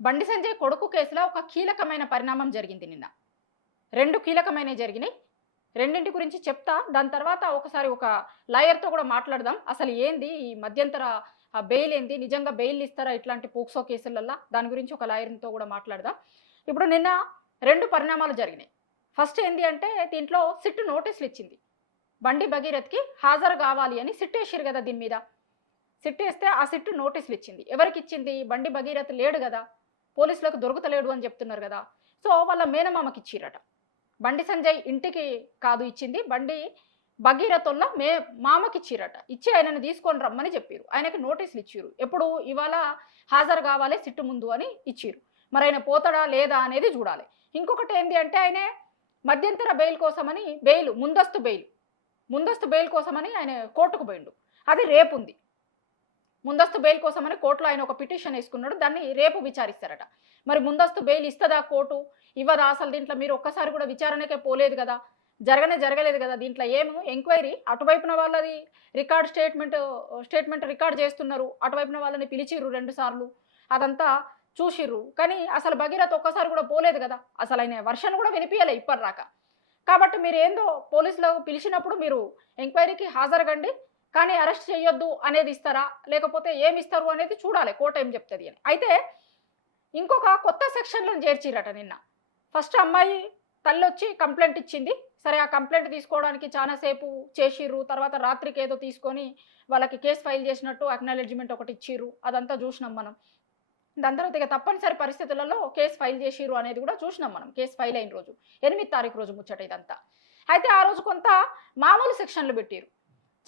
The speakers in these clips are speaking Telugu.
బండి సంజయ్ కొడుకు కేసులో ఒక కీలకమైన పరిణామం జరిగింది నిన్న. 2 కీలకమైనవి జరిగినాయి. రెండింటి గురించి చెప్తా. దాని తర్వాత ఒకసారి ఒక లాయర్‌తో కూడా మాట్లాడదాం. అసలు ఏంది ఈ మధ్యంతర బెయిల్ ఏంది? నిజంగా బెయిల్ ఇస్తారా ఇట్లాంటి పోక్సో కేసులల్లా? దాని గురించి ఒక లాయర్‌తో కూడా మాట్లాడదాం. ఇప్పుడు నిన్న 2 పరిణామాలు జరిగినాయి. ఫస్ట్ ఏంది అంటే దీంట్లో సిట్ నోటీసులు ఇచ్చింది. బండి భగీరథ్‌కి హాజరు కావాలి అని సిట్ ఏసిర్రు కదా దీని మీద. సిట్ ఏస్తే ఆ సిట్ నోటీసులు ఇచ్చింది. ఎవరికిచ్చింది? బండి భగీరథ్ లేడు గదా! పోలీసులకు దొరుకుతలేడు అని చెప్తున్నారు కదా. సో వాళ్ళ మేనమామకి ఇచ్చిరట. బండి సంజయ్ ఇంటికి కాదు ఇచ్చింది, బండి భగీరథుల్ల మామకి ఇచ్చిరట. ఇచ్చి ఆయనను తీసుకొని రమ్మని చెప్పారు. ఆయనకి నోటీసులు ఇచ్చిరు. ఎప్పుడు? ఇవాళ హాజరు కావాలి సిట్టు ముందు అని ఇచ్చిరు. మరి ఆయన పోతాడా లేదా అనేది చూడాలి. ఇంకొకటి ఏంది అంటే ఆయన మధ్యంతర బెయిల్ కోసమని ముందస్తు బెయిల్ కోసమని ఆయన కోర్టుకు పోయిండు. అది రేపు ఉంది. ముందస్తు బెయిల్ కోసమని కోర్టులో ఆయన ఒక పిటిషన్ వేసుకున్నాడు. దాన్ని రేపు విచారిస్తారట. మరి ముందస్తు బెయిల్ ఇస్తుందా కోర్టు? ఇవ్వదా? అసలు దీంట్లో మీరు ఒక్కసారి కూడా విచారణకే పోలేదు కదా, జరగలేదు కదా. దీంట్లో ఏమో ఎంక్వైరీ అటువైపున వాళ్ళది రికార్డ్ స్టేట్మెంట్ రికార్డ్ చేస్తున్నారు. అటువైపున వాళ్ళని పిలిచిర్రు 2 సార్లు, అదంతా చూసిర్రు. కానీ అసలు భగీరథ్ ఒక్కసారి కూడా పోలేదు కదా. అసలు ఆయన వర్షన్ కూడా వినిపించలే ఇప్పటిదాకా. కాబట్టి మీరు ఏందో పోలీసులు పిలిచినప్పుడు మీరు ఎంక్వైరీకి హాజరుగండి, కానీ అరెస్ట్ చేయొద్దు అనేది ఇస్తారా, లేకపోతే ఏమి ఇస్తారు అనేది చూడాలి కోర్టు ఏం చెప్తుంది అని. అయితే ఇంకొక కొత్త సెక్షన్లను చేర్చిరట నిన్న. ఫస్ట్ అమ్మాయి తల్లి వచ్చి కంప్లైంట్ ఇచ్చింది. సరే, ఆ కంప్లైంట్ తీసుకోవడానికి చాలాసేపు చేసిర్రు. తర్వాత రాత్రికి ఏదో తీసుకొని వాళ్ళకి కేసు ఫైల్ చేసినట్టు అక్నాలెడ్జ్మెంట్ ఒకటి ఇచ్చిర్రు. అదంతా చూసినాం మనం. దాని తర్వాత ఇక తప్పనిసరి పరిస్థితులలో కేసు ఫైల్ చేసిర్రు అనేది కూడా చూసినాం మనం. కేసు ఫైల్ అయిన రోజు 8 తారీఖు రోజు ముచ్చట ఇదంతా. అయితే ఆ రోజు కొంత మామూలు సెక్షన్లు పెట్టిరు.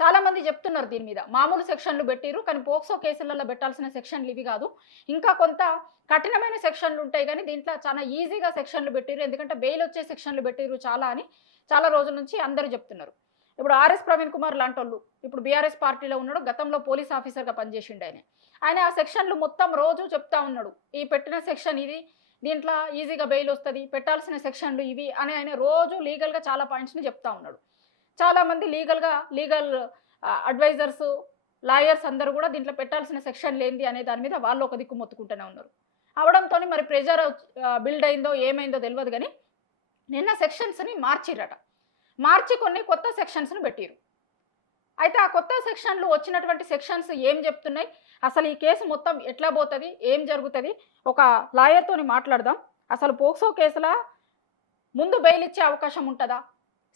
చాలా మంది చెప్తున్నారు దీని మీద మామూలు సెక్షన్లు పెట్టిరు, కానీ పోక్సో కేసులలో పెట్టాల్సిన సెక్షన్లు ఇవి కాదు, ఇంకా కొంత కఠినమైన సెక్షన్లు ఉంటాయి. కానీ దీంట్లో చాలా ఈజీగా సెక్షన్లు పెట్టిరు, ఎందుకంటే బెయిల్ వచ్చే సెక్షన్లు పెట్టిరు చాలా అని చాలా రోజుల నుంచి అందరూ చెప్తున్నారు. ఇప్పుడు ఆర్ఎస్ ప్రవీణ్ కుమార్ లాంటి వాళ్ళు ఇప్పుడు బీఆర్ఎస్ పార్టీలో ఉన్నాడు. గతంలో పోలీస్ ఆఫీసర్గా పనిచేసిండు ఆయన ఆ సెక్షన్లు మొత్తం రోజు చెప్తా ఉన్నాడు. ఈ పెట్టిన సెక్షన్ ఇది, దీంట్లో ఈజీగా బెయిల్ వస్తుంది, పెట్టాల్సిన సెక్షన్లు ఇవి అని ఆయన రోజు లీగల్గా చాలా పాయింట్స్ని చెప్తా ఉన్నాడు. చాలామంది లీగల్ అడ్వైజర్స్, లాయర్స్ అందరూ కూడా దీంట్లో పెట్టాల్సిన సెక్షన్లు ఏంది అనే దాని మీద వాళ్ళు ఒక దిక్కు మొత్తుకుంటూనే ఉన్నారు. అవడంతో మరి ప్రెజర్ బిల్డ్ అయిందో ఏమైందో తెలియదు. కానీ నిన్న సెక్షన్స్ని మార్చి కొన్ని కొత్త సెక్షన్స్ని పెట్టిరు. అయితే ఆ కొత్త సెక్షన్లు వచ్చినటువంటి సెక్షన్స్ ఏం చెప్తున్నాయి, అసలు ఈ కేసు మొత్తం ఎట్లా పోతుంది, ఏం జరుగుతుంది, ఒక లాయర్తోని మాట్లాడదాం. అసలు పోక్సో కేసుల ముందు బెయిల్ ఇచ్చే అవకాశం ఉంటుందా?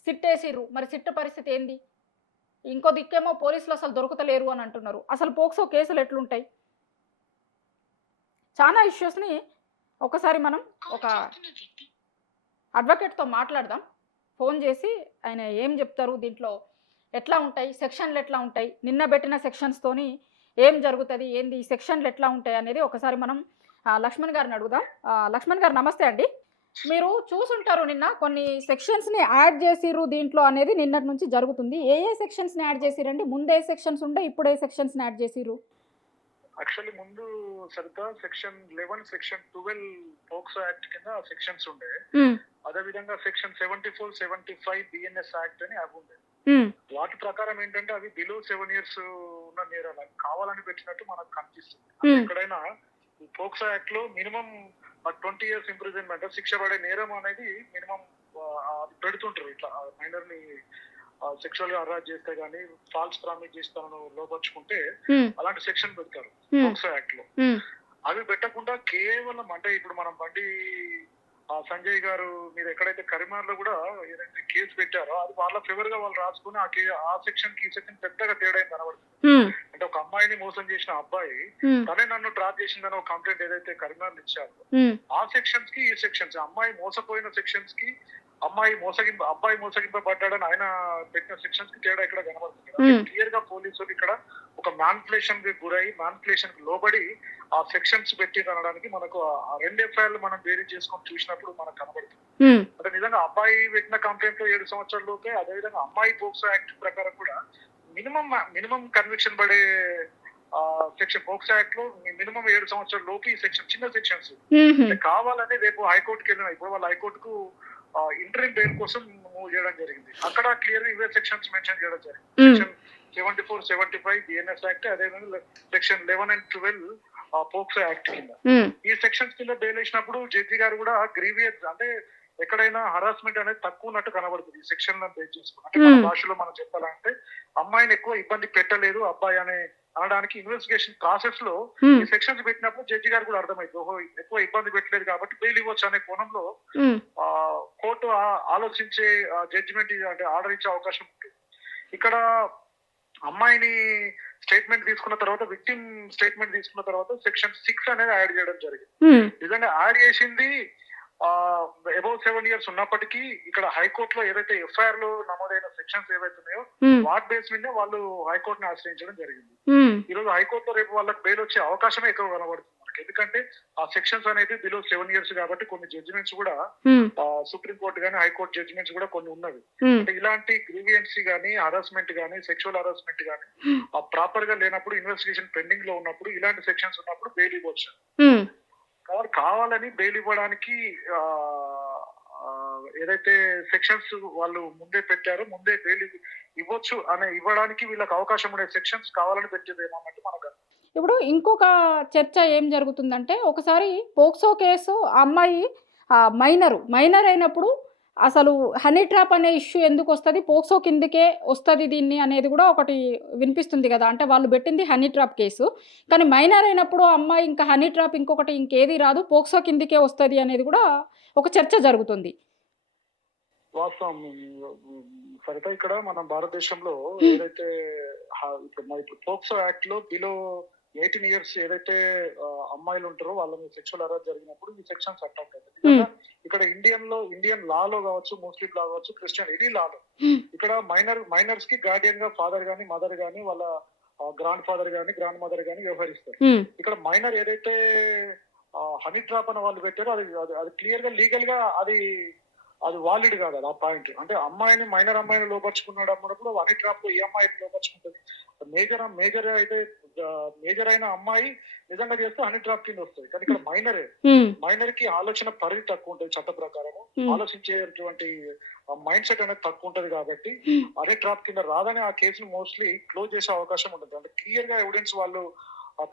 సిట్ వేసిర్రు, మరి సిట్ పరిస్థితి ఏంది? ఇంకో దిక్కేమో పోలీసులు అసలు దొరుకుతలేరు అని అంటున్నారు. అసలు పోక్సో కేసులు ఎట్లుంటాయి? చాలా ఇష్యూస్ని ఒకసారి మనం ఒక అడ్వకేట్తో మాట్లాడదాం. ఫోన్ చేసి ఆయన ఏం చెప్తారు, దీంట్లో ఎట్లా ఉంటాయి, సెక్షన్లు ఎట్లా ఉంటాయి, నిన్న పెట్టిన సెక్షన్స్తోని ఏం జరుగుతుంది, ఏంది ఈ సెక్షన్లు ఎట్లా ఉంటాయి అనేది ఒకసారి మనం లక్ష్మణ్ గారిని అడుగుదాం. లక్ష్మణ్ గారు నమస్తే అండి. మీరు చూసుంటారు నిన్న కొన్ని సెక్షన్స్ని యాడ్ చేసిర్రు దీంట్లో అనేది నిన్నటి నుంచి జరుగుతుంది. ఏ సెక్షన్స్ని యాడ్ చేసిరండి? ముందు ఏ సెక్షన్స్ ఉండే, ఇప్పుడు ఏ సెక్షన్స్ని యాడ్ చేసిర్రు? యాక్చువల్లీ ముందు సరిగ్గా సెక్షన్ 11, సెక్షన్ 12 పోక్సో యాక్ట్ కింద సెక్షన్స్ ఉండే. అదే విధంగా సెక్షన్ 74, 75 బిఎన్ఎస్ యాక్ట్ అని అవి ఉండే. వాటి ప్రకారం ఏంటంటే అవి బిలో 7 years ఉన్న నేరాలు కావాలని పెట్టినట్టు మనకు కనిపిస్తుంది. ఎక్కడైనా పోక్సో యాక్ట్ లో మినిమం 20 years ఇంప్రిజన్మెంట్ శిక్ష పడే నేరం అనేది మినిమం పెడుతుంటారు. ఇట్లా మైనర్ ని సెక్షువల్ గా హరాస్ చేస్తే గానీ, ఫాల్స్ ప్రామిస్ చేస్తాను లోపరుచుకుంటే అలాంటి సెక్షన్ పెడతారు పోక్సో యాక్ట్ లో. అవి పెట్టకుండా కేవలం అంటే ఇప్పుడు మనం బండి సంజయ్ గారు మీరు ఎక్కడైతే కరీంనగర్ లో కూడా ఏదైతే కేసు పెట్టారో అది వాళ్ళ ఫేవర్ గా వాళ్ళు రాసుకుని ఆ సెక్షన్ కి ఈ సెక్షన్ పెద్దగా తేడా కనబడుతుంది. అంటే ఒక అమ్మాయిని మోసం చేసిన అబ్బాయి తనే నన్ను ట్రాప్ చేసిందని ఒక కంప్లైంట్ ఏదైతే కరీంనగర్ ఇచ్చారో ఆ సెక్షన్స్ కి ఈ సెక్షన్స్, అమ్మాయి మోసపోయిన సెక్షన్స్ కి అబ్బాయి మోసగింపబడ్డాడని ఆయన పెట్టిన సెక్షన్స్ కి తేడా ఇక్కడ కనబడుతుంది. క్లియర్ గా పోలీసులు ఇక్కడ ఒక మ్యానిపులేషన్ కి గురై మ్యానిపులేషన్ కి లోబడి ఆ సెక్షన్స్ పెట్టి అనడానికి మనకు ఆ 2 ఎఫ్ఐఆర్లు మనం వేరీ చేసుకొని చూసినప్పుడు మనకు కనబడుతుంది. అంటే నిజంగా అబ్బాయి పెట్టిన కంప్లైంట్ లో 7 సంవత్సరాల లోపే, అదేవిధంగా అమ్మాయి పోక్సో యాక్ట్ ప్రకారం కూడా మినిమం కన్విక్షన్ పడే సెక్షన్ పోక్సో యాక్ట్ లో మినిమం 7 సంవత్సరాల లోపు ఈ సెక్షన్ చిన్న సెక్షన్స్ కావాలని రేపు హైకోర్టుకి వెళ్ళిన ఇప్పుడు వాళ్ళ హైకోర్టుకు ఇంటరిమ్ బెయిల్ కోసం మూవ్ చేయడం జరిగింది. అక్కడ క్లియర్ ఇవే సెక్షన్స్ మెన్షన్ చేయడం జరిగింది. సెక్షన్ 74, 75 బిఎన్ఎస్ యాక్ట్, అదేవిధంగా సెక్షన్ 11 and 12 పోక్సో యాక్ట్ కింద. ఉమ్, ఈ సెక్షన్స్ కింద బెయిల్ వేసినప్పుడు జడ్జి గారు కూడా గ్రీవియస్ అంటే ఎక్కడైనా హరాస్మెంట్ అనేది తక్కువ ఉన్నట్టు కనబడుతుంది ఈ సెక్షన్ లో బేస్ చేసుకుని. అంటే మన భాషలో మనం చెప్పాలంటే అమ్మాయిని ఎక్కువ ఇబ్బంది పెట్టలేదు అబ్బాయి అనే అనడానికి ఇన్వెస్టిగేషన్ ప్రాసెస్ లో ఉమ్, ఈ సెక్షన్స్ పెట్టినప్పుడు జడ్జి గారు కూడా అర్థమైంది, ఓహో ఎక్కువ ఇబ్బంది పెట్టలేదు కాబట్టి బెయిల్ ఇవ్వచ్చు అనే కోణంలో ఉమ్, కోర్టు ఆలోచించే జడ్జిమెంట్ అంటే ఆర్డర్ ఇచ్చే అవకాశం ఉంటుంది. ఇక్కడ అమ్మాయిని స్టేట్మెంట్ తీసుకున్న తర్వాత విక్టిమ్ స్టేట్మెంట్ తీసుకున్న తర్వాత సెక్షన్ 6 అనేది యాడ్ చేయడం జరిగింది. ఉమ్, నిజంగా యాడ్ చేసింది అబౌవ్ 7 years ఉన్నప్పటికీ ఇక్కడ హైకోర్టులో ఏదైతే ఎఫ్ఐఆర్ లో నమోదైన సెక్షన్స్ ఏవైతే ఉన్నాయో ఉమ్, వాటి బేస్ మీద వాళ్ళు హైకోర్టుని ఆశ్రయించడం జరిగింది. ఉమ్, ఈ రోజు హైకోర్టులో రేపు వాళ్ళకి బెయిల్ వచ్చే అవకాశమే ఎక్కువ కనబడుతుంది మనకి. ఎందుకంటే ఆ సెక్షన్స్ అనేది బిలో 7 years కాబట్టి కొన్ని జడ్జిమెంట్స్ కూడా ఉమ్, సుప్రీం కోర్టు గానీ హైకోర్టు జడ్జిమెంట్స్ కూడా కొన్ని ఉన్నవి. ఉమ్, అంటే ఇలాంటి గ్రీవియన్సీ గానీ హరాస్మెంట్ గానీ సెక్షువల్ హరాస్మెంట్ గానీ ప్రాపర్ గా లేనప్పుడు ఇన్వెస్టిగేషన్ పెండింగ్ లో ఉన్నప్పుడు ఇలాంటి సెక్షన్స్ ఉన్నప్పుడు బెయిల్ ఇవ్వచ్చు. ఉమ్, కాబట్టి కావాలని బెయిల్ ఇవ్వడానికి ఏదైతే సెక్షన్స్ వాళ్ళు ముందే పెట్టారో ముందే బెయిల్ ఇవ్వచ్చు అనే ఇవ్వడానికి వీళ్ళకి అవకాశం ఉండే సెక్షన్స్ కావాలని పెట్టేదేమో అన్నట్టు మనకు. ఇప్పుడు ఇంకొక చర్చ ఏం జరుగుతుందంటే ఒకసారి పోక్సో కేసు ఆ అమ్మాయి మైనర్ అయినప్పుడు అసలు హనీ ట్రాప్ అనే ఇష్యూ ఎందుకు వస్తుంది, పోక్సో కిందకే వస్తుంది దీన్ని అనేది కూడా ఒకటి వినిపిస్తుంది కదా. అంటే వాళ్ళు పెట్టింది హనీ ట్రాప్ కేసు, కానీ మైనర్ అయినప్పుడు అమ్మాయి ఇంకా హనీ ట్రాప్ ఇంకొకటి ఇంకేది రాదు పోక్సో కిందకే వస్తుంది అనేది కూడా ఒక చర్చ జరుగుతుంది. వాస్తవం సరిత. ఇక్కడ మన భారతదేశంలో ఏదైతే ఇప్పుడు పోక్సో యాక్ట్ లో బిలో 18 years ఏదైతే అమ్మాయిలు ఉంటారో వాళ్ళ మీద సెక్షువల్ హరాస్ జరిగినప్పుడు ఈ సెక్షన్స్ అట్రాక్ట్ అవుతాయి. ఇక్కడ ఇండియన్ లాలో కావచ్చు, ముస్లిం లా కావచ్చు, క్రిస్టియన్ ఎనీ లాలో ఇక్కడ మైనర్స్ కి గార్డియన్ గా ఫాదర్ గానీ మదర్ గానీ వాళ్ళ గ్రాండ్ ఫాదర్ గానీ గ్రాండ్ మదర్ గానీ వ్యవహరిస్తారు. ఇక్కడ మైనర్ ఏదైతే హనీ ట్రాప్ అని వాళ్ళు పెట్టారో అది క్లియర్ గా లీగల్ గా అది వాలిడ్ కాదు. అది ఆ పాయింట్. అంటే మైనర్ అమ్మాయిని లోపరుచుకున్నాడు అన్నప్పుడు హనీ ట్రాప్ లో ఏ అమ్మాయిని లోపరుచుకుంటుంది? మేజర్ అయిన అమ్మాయి నిజంగా చేస్తే హనీ ట్రాప్ కింద వస్తుంది. కానీ ఇక్కడ మైనర్ కి ఆలోచన పరిధి తక్కువ ఉంటుంది చట్ట ప్రకారం. ఆలోచించేటువంటి మైండ్ సెట్ అనేది తక్కువ ఉంటది కాబట్టి హనీ ట్రాప్ కింద రాదని ఆ కేసును మోస్ట్లీ క్లోజ్ చేసే అవకాశం ఉంటుంది. అంటే క్లియర్ గా ఎవిడెన్స్ వాళ్ళు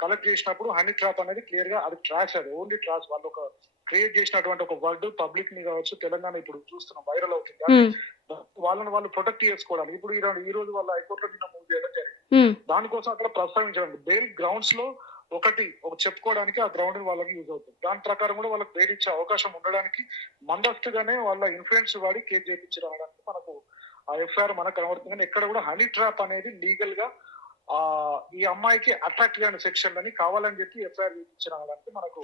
కలెక్ట్ చేసినప్పుడు హనీ ట్రాప్ అనేది క్లియర్ గా అది ట్రాష్, అది ఓన్లీ ట్రాష్. వాళ్ళు ఒక క్రియేట్ చేసినటువంటి ఒక వర్డ్ పబ్లిక్ ని కావచ్చు, తెలంగాణ ఇప్పుడు చూస్తున్నాం వైరల్ అవుతుంది. వాళ్ళని వాళ్ళు ప్రొటెక్ట్ చేసుకోవడానికి ఇప్పుడు ఈ రోజు వాళ్ళ హైకోర్టులో నిన్న మూవ్ చేయడం జరిగింది. దానికోసం అక్కడ ప్రస్తావించడానికి బెయిల్ గ్రౌండ్స్ లో ఒక చెప్పుకోవడానికి ఆ గ్రౌండ్ వాళ్ళకి యూజ్ అవుతుంది. దాని ప్రకారం కూడా వాళ్ళకి బెయిల్ ఇచ్చే అవకాశం ఉండడానికి మందస్తుగానే వాళ్ళ ఇన్ఫ్లుయెన్స్ వాడి కేసు చేయించడానికి మనకు ఆ ఎఫ్ఐఆర్ మనకు కనబడుతుంది. కానీ ఎక్కడ కూడా హనీ ట్రాప్ అనేది లీగల్ గా ఈ అమ్మాయికి అట్రాక్ట్ కాని సెక్షన్ అని కావాలని చెప్పి ఎఫ్ఐఆర్ చేయించడానికి మనకు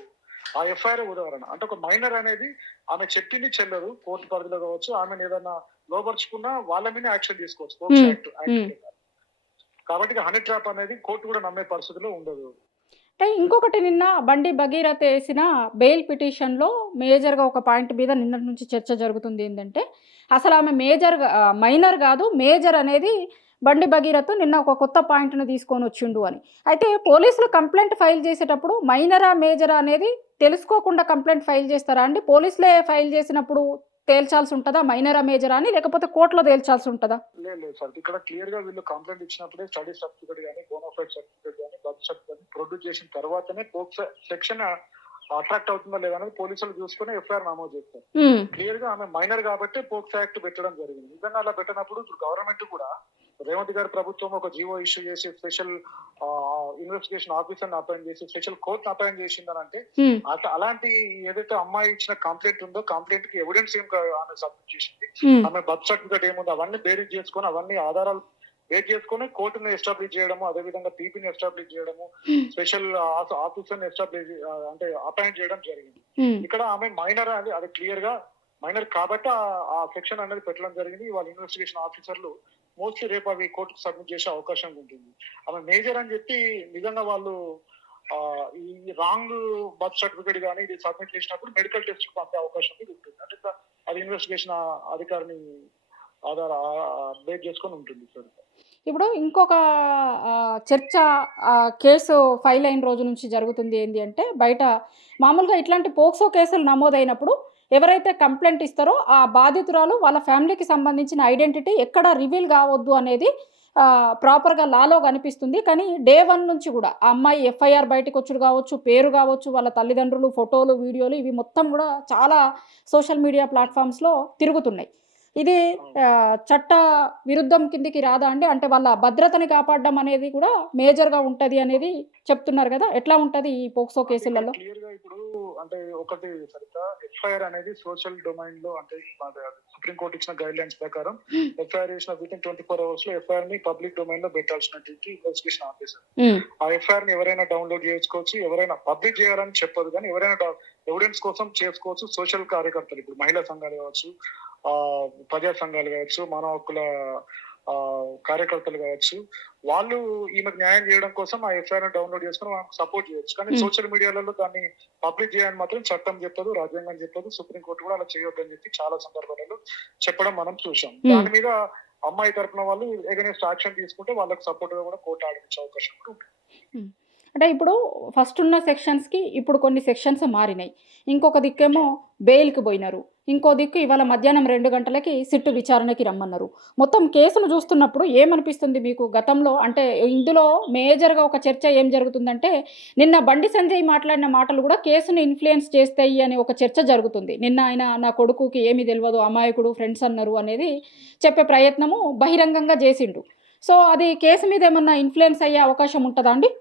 ఆ ఎఫ్ఐఆర్ ఉదాహరణ. అంటే ఒక మైనర్ అనేది ఆమె చెప్పింది చెల్లదు, కోర్టు పరిధిలో కావచ్చు, ఆమెను ఏదన్నా లోపరుచుకున్నా వాళ్ళ మీద యాక్షన్ తీసుకోవచ్చు. కాబట్టి హనీ ట్రాప్ అనేది కోర్టు కూడా నమ్మే పరిస్థితిలో ఉండదు. అంటే ఇంకొకటి నిన్న బండి భగీరథ వేసిన బెయిల్ పిటిషన్లో మేజర్గా ఒక పాయింట్ మీద నిన్నటి నుంచి చర్చ జరుగుతుంది. ఏంటంటే అసలు ఆమె మైనర్ కాదు, మేజర్ అనేది బండి భగీరథ నిన్న ఒక కొత్త పాయింట్ను తీసుకొని వచ్చిండు అని. అయితే పోలీసులు కంప్లైంట్ ఫైల్ చేసేటప్పుడు మైనరా మేజరా అనేది తెలుసుకోకుండా కంప్లైంట్ ఫైల్ చేస్తారా అండి? పోలీసులే ఫైల్ చేసినప్పుడు తేల్చాల్సి ఉంటుందా మైనరా మేజరా అని, లేకపోతే కోర్టులో తేల్చాల్సి ఉంటుందా? లేదు సార్, ఇక్కడ క్లియర్ గా వీళ్ళు కంప్లైంట్ ఇచ్చినప్పుడే స్టడీ సర్టిఫికేట్ కానీ బోనాఫైడ్ సర్టిఫికేట్ కానీ బర్త్ సర్టిఫికేట్ ప్రొడ్యూస్ చేసిన తర్వాతనే పోక్సో సెక్షన్ అట్రాక్ట్ అవుతుందా లేదా అనేది పోలీసులు చూసుకుని ఎఫ్ఐఆర్ నమోదు చేస్తారు. క్లియర్ గా ఆమె మైనర్ కాబట్టి పోక్సో యాక్ట్ పెట్టడం జరిగింది. నిజంగా అలా పెట్టినప్పుడు ఇప్పుడు గవర్నమెంట్ కూడా రేవంత్ గారి ప్రభుత్వం ఒక జీవో ఇష్యూ చేసి స్పెషల్ ఇన్వెస్టిగేషన్ ఆఫీసర్ అపాయింట్ చేసి స్పెషల్ కోర్ట్ అపాయింట్ చేసిందని అంటే అలాంటి ఏదైతే అమ్మాయి ఇచ్చిన కంప్లైంట్ ఉందో కంప్లైంట్ కి ఎవిడెన్స్ ఏం ఆమె సబ్మిట్ చేసింది, ఆమె బర్త్ సర్టిఫికేట్ ఏముందో అవన్నీ బేరీజ్ చేసుకొని అవన్నీ ఆధారాలు బేస్ చేసుకుని కోర్టుని ఎస్టాబ్లిష్ చేయడము, అదేవిధంగా పీపీని ఎస్టాబ్లిష్ చేయడము, స్పెషల్ ఆఫీసర్ ఎస్టాబ్లిష్ అంటే అపాయింట్ చేయడం జరిగింది. ఇక్కడ ఆమె మైనర్ అనేది అది క్లియర్ గా మైనర్ కాబట్టి ఆ సెక్షన్ అనేది పెట్టడం జరిగింది. వాళ్ళ ఇన్వెస్టిగేషన్ ఆఫీసర్లు మోస్ట్లీ రేపు అవి కోర్టుకు సబ్మిట్ చేసే అవకాశం ఉంటుంది. ఆమె మేజర్ అని చెప్పి నిజంగా వాళ్ళు ఈ రాంగ్ బర్త్ సర్టిఫికేట్ కానీ ఇది సబ్మిట్ చేసినప్పుడు మెడికల్ టెస్ట్ పంపే అవకాశం ఉంటుంది. అంటే అది ఇన్వెస్టిగేషన్ అధికారిని బేస్ చేసుకొని ఉంటుంది సార్. ఇప్పుడు ఇంకొక చర్చ కేసు ఫైల్ అయిన రోజు నుంచి జరుగుతుంది. ఏంటి అంటే బయట మామూలుగా ఇట్లాంటి పోక్సో కేసులు నమోదైనప్పుడు ఎవరైతే కంప్లైంట్ ఇస్తారో ఆ బాధితురాలు వాళ్ళ ఫ్యామిలీకి సంబంధించిన ఐడెంటిటీ ఎక్కడ రివీల్ కావద్దు అనేది ప్రాపర్గా లాలో కనిపిస్తుంది. కానీ డే 1 నుంచి కూడా ఆ అమ్మాయి ఎఫ్ఐఆర్ బయటకు వచ్చుడు కావచ్చు, పేరు కావచ్చు, వాళ్ళ తల్లిదండ్రులు ఫోటోలు, వీడియోలు ఇవి మొత్తం కూడా చాలా సోషల్ మీడియా ప్లాట్ఫామ్స్లో తిరుగుతున్నాయి. ఇది చట్ట విరుద్ధం కిందికి రాదా అండి? అంటే వాళ్ళ భద్రతని కాపాడడం అనేది కూడా మేజర్‌గా ఉంటది అనేది చెప్తున్నారు కదా! ఎట్లా ఉంటది ఈ పోక్సో అంటే ఇక్కడ కేసులలో? క్లియర్‌గా ఇప్పుడు అంటే ఒకటి సరిత ఎఫ్ఐఆర్ అనేది సోషల్ డొమైన్‌లో అంటే సుప్రీం కోర్ట్ ఇచ్చిన గైడ్‌లైన్స్ ప్రకారం ఎఫ్ఐఆర్ చేసిన వితిన్ 24 అవర్స్‌లో ఎఫ్ఐఆర్‌ని పబ్లిక్ డొమైన్‌లో పెట్టాల్సిన డ్యూటీ ఇన్వెస్టిగేషన్ ఆఫీసర్. హ్మ్. ఆ ఎఫ్ఐఆర్‌ని ఎవరైనా డౌన్‌లోడ్ చేసుకోవచ్చు, ఎవరైనా పబ్లిక్ చేయాలని చెప్పదు కానీ ఎవరైనా ఎవిడెన్స్ కోసం చేసుకోవచ్చు. సోషల్ కార్యకర్తలు ఇప్పుడు మహిళా సంఘాలు కావచ్చు, ప్రజా సంఘాలు కావచ్చు, మానవ హక్కుల కార్యకర్తలు కావచ్చు, వాళ్ళు ఈమెకు న్యాయం చేయడం కోసం ఆ ఎఫ్ఐఆర్ డౌన్లోడ్ చేసుకుని మనకు సపోర్ట్ చేయొచ్చు. కానీ సోషల్ మీడియాలలో దాన్ని పబ్లిక్ చేయని మాత్రం చట్టం చెప్పదు, రాజ్యాంగం చెప్పదు, సుప్రీంకోర్టు కూడా అలా చేయొద్దని చెప్పి చాలా సందర్భాలలో చెప్పడం మనం చూసాం. దాని మీద అమ్మాయి తరపున వాళ్ళు ఎగనెస్ట్ యాక్షన్ తీసుకుంటే వాళ్ళకి సపోర్ట్ గా కూడా కోర్టు ఆడించే అవకాశం కూడా ఉంటుంది. హ్మ్. అంటే ఇప్పుడు ఫస్ట్ ఉన్న సెక్షన్స్‌కి ఇప్పుడు కొన్ని సెక్షన్స్ మారినాయి. ఇంకొక దిక్కేమో బెయిల్‌కి పోయినారు. ఇంకో దిక్కు ఇవాళ మధ్యాహ్నం 2 గంటలకి సిట్టు విచారణకి రమ్మన్నారు. మొత్తం కేసును చూస్తున్నప్పుడు ఏమనిపిస్తుంది మీకు? గతంలో అంటే ఇందులో మేజర్‌గా ఒక చర్చ ఏం జరుగుతుందంటే, నిన్న బండి సంజయ్ మాట్లాడిన మాటలు కూడా కేసుని ఇన్‌ఫ్లుయెన్స్ చేస్తాయి అనే ఒక చర్చ జరుగుతుంది. నిన్న ఆయన నా కొడుకుకి ఏమీ తెలవదు, అమాయకుడు, ఫ్రెండ్స్ అన్నారు అనేది చెప్పే ప్రయత్నము బహిరంగంగా చేసిండు. సో, అది కేసు మీద ఏమన్నా ఇన్‌ఫ్లుయెన్స్ అయ్యే అవకాశం ఉంటదా అండి?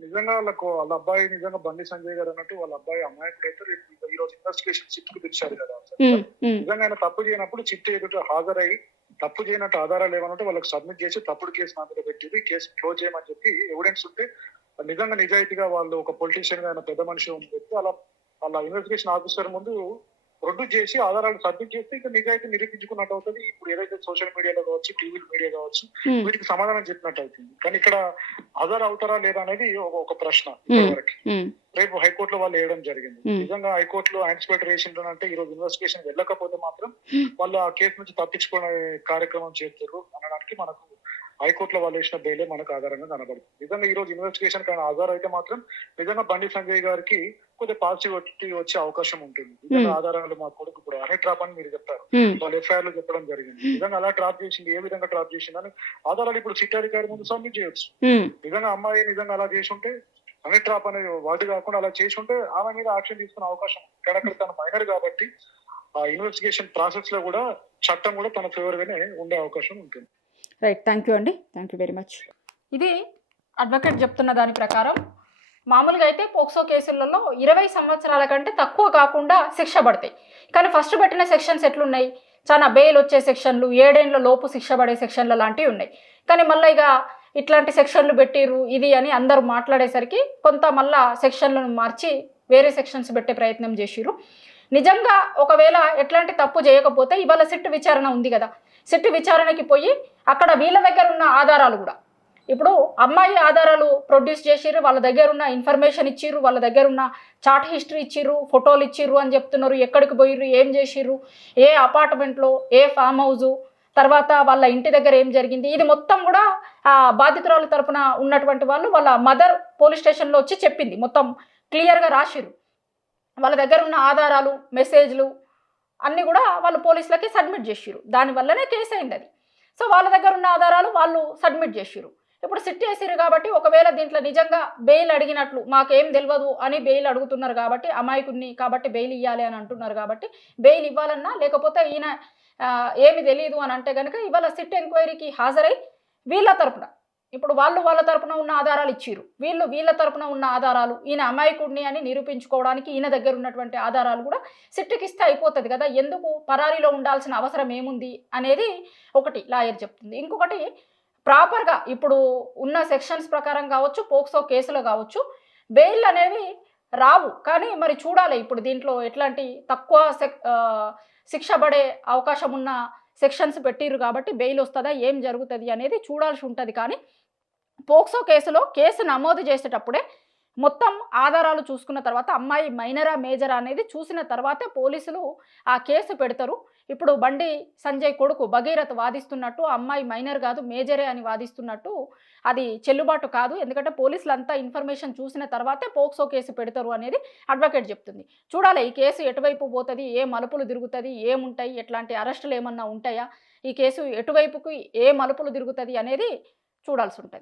నిజంగా వాళ్ళ అబ్బాయి నిజంగా బండి సంజయ్ గారు అన్నట్టు వాళ్ళ అబ్బాయి అమాయకుడు అయితే రేపు ఈ రోజు ఇన్వెస్టిగేషన్ చిట్టుకు పిలిచారు కదా. నిజంగా ఆయన తప్పు చేయనప్పుడు చిట్టు ఎదుట హాజరై తప్పు చేయనట్టు ఆధారాలు ఏమన్నట్టు వాళ్ళకి సబ్మిట్ చేసి తప్పుడు కేసు నా మీద పెట్టింది, కేసు క్లోజ్ చేయమని చెప్పి ఎవిడెన్స్ ఉంటే నిజంగా నిజాయితీగా వాళ్ళు ఒక పొలిటీషియన్ గా ఆయన పెద్ద మనిషి ఉంది పెట్టి అలా వాళ్ళ ఇన్వెస్టిగేషన్ ఆఫీసర్ ముందు ప్రొడ్యూస్ చేసి ఆధారాలు సబ్మిట్ చేస్తే ఇక నిజాయితీ నిరూపించుకున్నట్టు అవుతుంది. ఇప్పుడు ఏదైతే సోషల్ మీడియాలో కావచ్చు, టీవీ మీడియా కావచ్చు, వీటికి సమాధానం చెప్పినట్టు అవుతుంది. కానీ ఇక్కడ ఆధార్ అవుతారా లేదా అనేది ఒక ప్రశ్న. ఇప్పటివరకు రేపు హైకోర్టులో వాళ్ళు వేయడం జరిగింది. నిజంగా హైకోర్టులో యాంటిసిపేటరీ వేసిందంటే ఈ రోజు ఇన్వెస్టిగేషన్ వెళ్ళకపోతే మాత్రం వాళ్ళు ఆ కేసు నుంచి తప్పించుకునే కార్యక్రమం చేస్తారు అనడానికి మనకు హైకోర్టులో వాళ్ళు వేసిన బెయిలే మనకు ఆధారంగా కనబడుతుంది. నిజంగా ఈ రోజు ఇన్వెస్టిగేషన్ కానీ ఆధారం అయితే మాత్రం నిజంగా బండి సంజయ్ గారికి కొద్దిగా పాజిటివిటీ వచ్చే అవకాశం ఉంటుంది. నిజంగా ఆధారాలు మా కొడుకు ఇప్పుడు అనే ట్రాప్ అని మీరు చెప్పారు, వాళ్ళు ఎఫ్ఐఆర్ లో చెప్పడం జరిగింది. నిజంగా అలా ట్రాప్ చేసింది, ఏ విధంగా ట్రాప్ చేసింది అని ఆధారాలు ఇప్పుడు సిట్ అధికారి ముందు సబ్మిట్ చేయొచ్చు. నిజంగా అమ్మాయి నిజంగా అలా చేసి ఉంటే అనే ట్రాప్ అనే వాటి కాకుండా అలా చేసి ఉంటే ఆమె మీద యాక్షన్ తీసుకునే అవకాశం. ఇక్కడ తన మైనర్ కాబట్టి ఆ ఇన్వెస్టిగేషన్ ప్రాసెస్ లో కూడా చట్టం కూడా తన ఫేవర్ గానే ఉండే అవకాశం ఉంటుంది. రైట్, థ్యాంక్ యూ అండి, థ్యాంక్ యూ వెరీ మచ్. ఇది అడ్వకేట్ చెప్తున్న దాని ప్రకారం మామూలుగా అయితే పోక్సో కేసులలో 20 సంవత్సరాల కంటే తక్కువ కాకుండా శిక్ష పడతాయి. కానీ ఫస్ట్ పెట్టిన సెక్షన్స్ ఎట్లున్నాయి? చాలా బెయిల్ వచ్చే సెక్షన్లు, 7 ఏళ్ల లోపు శిక్ష పడే సెక్షన్లు లాంటివి ఉన్నాయి. కానీ మళ్ళీ ఇక ఇట్లాంటి సెక్షన్లు పెట్టిర్రు ఇది అని అందరూ మాట్లాడేసరికి కొంత మళ్ళా సెక్షన్లను మార్చి వేరే సెక్షన్స్ పెట్టే ప్రయత్నం చేసిర్రు. నిజంగా ఒకవేళ ఎట్లాంటి తప్పు చేయకపోతే ఇవాళ సిట్ విచారణ ఉంది కదా, సిట్ విచారణకి పోయి అక్కడ వీళ్ళ దగ్గర ఉన్న ఆధారాలు కూడా ఇప్పుడు అమ్మాయి ఆధారాలు ప్రొడ్యూస్ చేసిర్రు, వాళ్ళ దగ్గర ఉన్న ఇన్ఫర్మేషన్ ఇచ్చిర్రు, వాళ్ళ దగ్గర ఉన్న చాట్ హిస్టరీ ఇచ్చిర్రు, ఫోటోలు ఇచ్చిర్రు అని చెప్తున్నారు. ఎక్కడికి పోయిర్రు, ఏం చేసిర్రు, ఏ అపార్ట్మెంట్లో, ఏ ఫామ్ హౌజు, తర్వాత వాళ్ళ ఇంటి దగ్గర ఏం జరిగింది, ఇది మొత్తం కూడా ఆ బాధితురాలు తరపున ఉన్నటువంటి వాళ్ళు వాళ్ళ మదర్ పోలీస్ స్టేషన్లో వచ్చి చెప్పింది, మొత్తం క్లియర్గా రాసిర్రు. వాళ్ళ దగ్గర ఉన్న ఆధారాలు, మెసేజ్లు అన్నీ కూడా వాళ్ళు పోలీసులకి సబ్మిట్ చేసిర్రు. దానివల్లనే కేసు అయింది అది. సో వాళ్ళ దగ్గర ఉన్న ఆధారాలు వాళ్ళు సబ్మిట్ చేసిర్రు. ఇప్పుడు సిట్ చేసిర్రు కాబట్టి ఒకవేళ దీంట్లో నిజంగా బెయిల్ అడిగినట్లు మాకేం తెలియదు అని బెయిల్ అడుగుతున్నారు కాబట్టి, అమాయకుడిని కాబట్టి బెయిల్ ఇవ్వాలి అని అంటున్నారు కాబట్టి బెయిల్ ఇవ్వాలన్నా, లేకపోతే ఈయన ఏమి తెలియదు అని అంటే కనుక ఇవాళ సిట్ ఎంక్వైరీకి హాజరై వీళ్ళ తరపున ఇప్పుడు వాళ్ళ తరపున ఉన్న ఆధారాలు ఇచ్చిర్రు, వీళ్ళ తరపున ఉన్న ఆధారాలు, ఈయన అమాయకుడిని అని నిరూపించుకోవడానికి ఈయన దగ్గర ఉన్నటువంటి ఆధారాలు కూడా సిట్కి ఇస్తే అయిపోతుంది కదా, ఎందుకు పరారీలో ఉండాల్సిన అవసరం ఏముంది అనేది ఒకటి లాయర్ చెప్తుంది. ఇంకొకటి ప్రాపర్గా ఇప్పుడు ఉన్న సెక్షన్స్ ప్రకారం కావచ్చు, పోక్సో కేసులో కావచ్చు, బెయిల్ అనేవి రావు. కానీ మరి చూడాలి ఇప్పుడు దీంట్లో ఎట్లాంటి తక్కువ శిక్ష పడే అవకాశం ఉన్న సెక్షన్స్ పెట్టిర్రు కాబట్టి బెయిల్ వస్తుందా, ఏం జరుగుతుంది అనేది చూడాల్సి ఉంటుంది. కానీ పోక్సో కేసులో కేసు నమోదు చేసేటప్పుడే మొత్తం ఆధారాలు చూసుకున్న తర్వాత అమ్మాయి మైనరా మేజరా అనేది చూసిన తర్వాతే పోలీసులు ఆ కేసు పెడతారు. ఇప్పుడు బండి సంజయ్ కొడుకు భగీరథ్ వాదిస్తున్నట్టు అమ్మాయి మైనర్ కాదు మేజరే అని వాదిస్తున్నట్టు అది చెల్లుబాటు కాదు. ఎందుకంటే పోలీసులు అంతా ఇన్ఫర్మేషన్ చూసిన తర్వాతే పోక్సో కేసు పెడతారు అనేది అడ్వకేట్ చెప్తుంది. చూడాలి ఈ కేసు ఎటువైపు పోతుంది, ఏ మలుపులు తిరుగుతుంది, ఏముంటాయి, ఎట్లాంటి అరెస్టులు ఏమన్నా ఉంటాయా, ఈ కేసు ఎటువైపుకు ఏ మలుపులు తిరుగుతుంది అనేది చూడాల్సి ఉంటుంది.